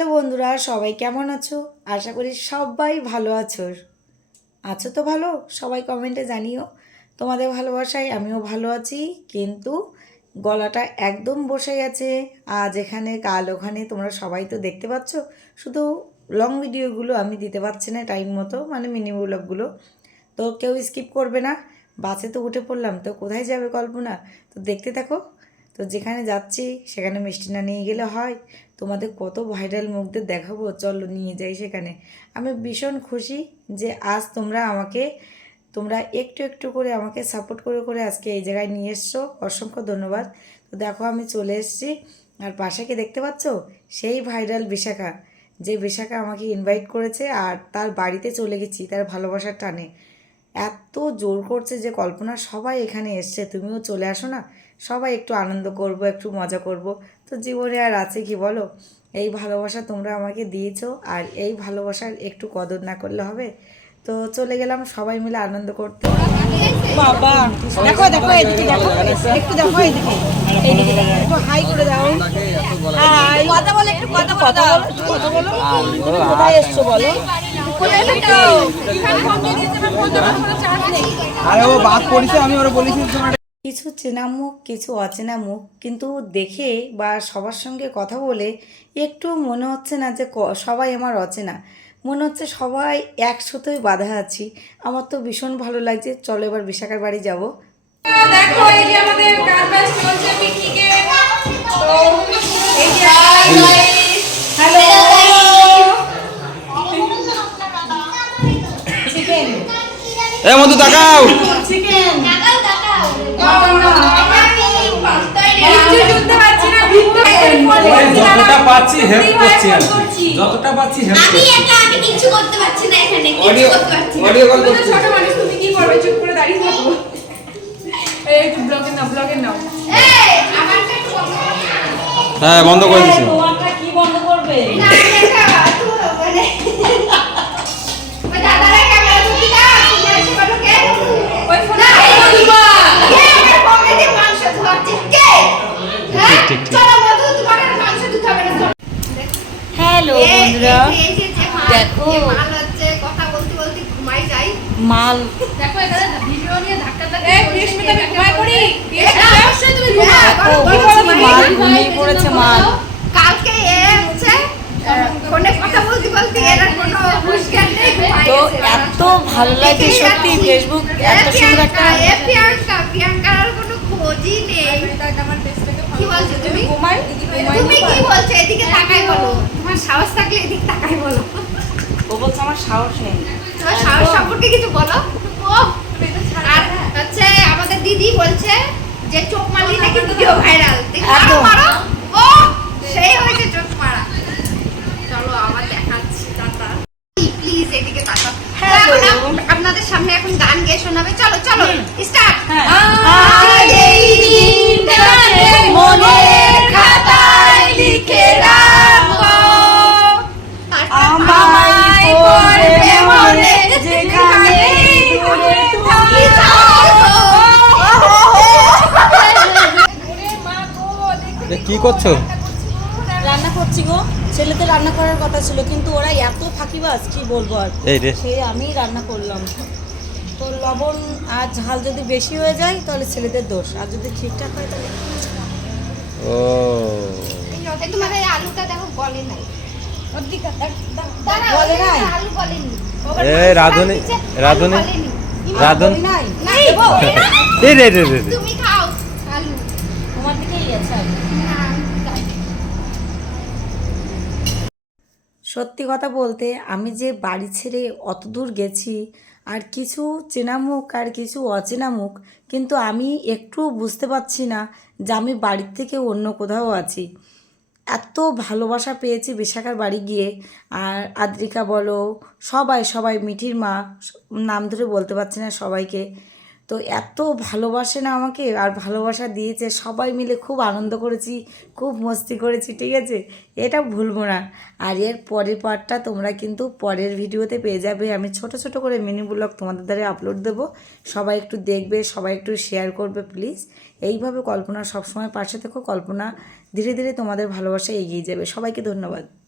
Hello বন্ধুরা, সবাই কেমন আছো? আশা করি সবাই ভালো আছো। আছো তো ভালো? সবাই কমেন্টে জানিও। তোমাদের ভালোবাসায় আমিও ভালো আছি, কিন্তু গলাটা একদম বসে গেছে। আজ এখানে, কাল ওখানে তোমরা সবাই তো দেখতে পাচ্ছ। শুধু লং ভিডিওগুলো আমি দিতে পারছি না টাইম মতো মানে মিনি ব্লগগুলো তো কেউ স্কিপ করবে না। বাসে তো উঠে পড়লাম, তো কোথায় যাবে কল্পনা? তো দেখতে থাকো। তো যেখানে যাচ্ছি, সেখানে মিষ্টি না নিয়ে গেলে হয়। তোমাদের কত ভাইরাল মুখদের দেখাবো? চলো নিয়ে যাই সেখানে। আমি ভীষণ খুশি যে আজ তোমরা আমাকে, তোমরা একটু একটু করে আমাকে সাপোর্ট করে করে আজকে এই জায়গায় নিয়ে এসছো। অসংখ্য ধন্যবাদ। তো দেখো আমি চলে এসেছি। আর পাশাকে দেখতে পাচ্ছ? সেই ভাইরাল বিশাখা। যে বিশাখা আমাকে ইনভাইট করেছে আর তার বাড়িতে চলে গেছি, তার ভালোবাসার টানে। এত জোর করছে যে কল্পনা সবাই এখানে এসছে। তুমিও চলে আসো না? সবাই একটু আনন্দ করব একটু মজা করব। তো জীবনে আর আছে কি বলো? এই ভালোবাসা তোমরা আমাকে দিয়েছ আর এই ভালোবাসার একটু কদর না করলে হবে? তো চলে গেলাম সবাই মিলে আনন্দ করতে। বাবা দেখো দেখো এদিকে দেখো একটু দেখো এদিকে। এইদিকে দেখো একটু হাই করে দাও। হাই। কথা বলে একটু কথা বলে কথা বলো। কোথায় এসছো বলো? আরে ও বাদ পড়েছে আমি ওরা বলেছি তোমার কিছু চেনা মুখ কিছু অচেনা মুখ কিন্তু দেখে বা সবার সঙ্গে কথা বলে একটু মনে হচ্ছে না যে ক- সবাই আমার অচেনা। মনে হচ্ছে সবাই একসাথেই বাধা আছি। আমার তো ভীষণ ভালো লাগছে। চলো এবার বিশাখার বাড়ি যাব। দেখো এই যে আমাদের চলছে এ মধু তাকাও। না যতটা পাচ্ছি হেল্প করছি যতটা পাচ্ছি হেল্প আমি করছি। একা আমি কিছু করতে পারছি না এখানে কিছু অডিও করতে পারছি না। অডিও কল করছি। ছোট মানুষ তুমি কি করবে? চুপ করে দাঁড়িয়ে থাকব এই একটু ব্লগে নাও ব্লগে নাও। এই আমারটা একটু বন্ধ হ্যাঁ বন্ধ করে দিছি। তোমারটা কি বন্ধ করবে? কথা বলতে বলতে এর আর কোনো হুঁশজ্ঞান নেই ঘুমাই তো এত ভালো লাগে সত্যি ফেসবুক এত সুন্দর একটা খোঁজই নেই। কি বলছো তুমি? তুমি কি বলছো? এদিকে তাকাই বলো। তোমার সাহস থাকলে এদিকে তাকাই বলো। ও বলছে আমার সাহস নেই। তোমার সাহস সম্পর্কে কিছু বলো। ওহ, আর হচ্ছে আমাদের দিদি বলছে যে চোখ মারলি নাকি ভিডিও ভাইরাল। মারো মারো। ও সেই হয়েছে চোখ মারা। চলো আবার দেখাচ্ছি টাটা। প্লিজ এদিকে আপনাদের সামনে এখন গান গেয়ে শোনাবে। চলো চলো। করছ? রান্না করছি গো। ছেলেতে রান্না করার কথা ছিল কিন্তু ওরা এত ফাঁকিবাজ কি বলব আর? এই রে। সে আমি রান্না করলাম। তো লবণ আর ঝাল যদি বেশি হয়ে যায় তাহলে ছেলেদের দোষ। আর যদি ঠিকঠাক হয় তাহলে ও এই তোমার এই আলুটা দেখো গলে নাই। দাঁড়াও, নাই? আলু গলেনি এ রাধুনি রাধুনি। গলেনি। রাধুনি। নাই? নাই, এই রে রে রে রে। তুমি খাও আলু। তোমার দিকেই আছে সত্যি কথা বলতে আমি যে বাড়ি ছেড়ে অত দূর গেছি, আর কিছু চেনা মুখ আর কিছু অচেনা মুখ, কিন্তু আমি একটু বুঝতে পারছি না যে আমি বাড়ির থেকে অন্য কোথাও আছি। এত ভালোবাসা পেয়েছি বিশাখার বাড়ি গিয়ে, আর আদ্রিকা বলো, সবাই সবাই মিঠির মা, নাম ধরে বলতে পারছি না সবাইকে। তো এত ভালোবাসে না আমাকে, আর ভালোবাসা দিয়েছে, সবাই মিলে খুব আনন্দ করেছি, খুব মস্তি করেছি, ঠিক আছে? এটা ভুলবো না। আর এর পরের পার্টটা তোমরা কিন্তু পরের ভিডিওতে পেয়ে যাবে। আমি ছোট ছোট করে মিনি ব্লগ তোমাদের দ্বারা আপলোড দেবো। সবাই একটু দেখবে, সবাই একটু শেয়ার করবে প্লিজ এইভাবে কল্পনা, সবসময় পাশে থেকো, কল্পনা ধীরে ধীরে তোমাদের ভালোবাসা এগিয়ে যাবে। সবাইকে ধন্যবাদ।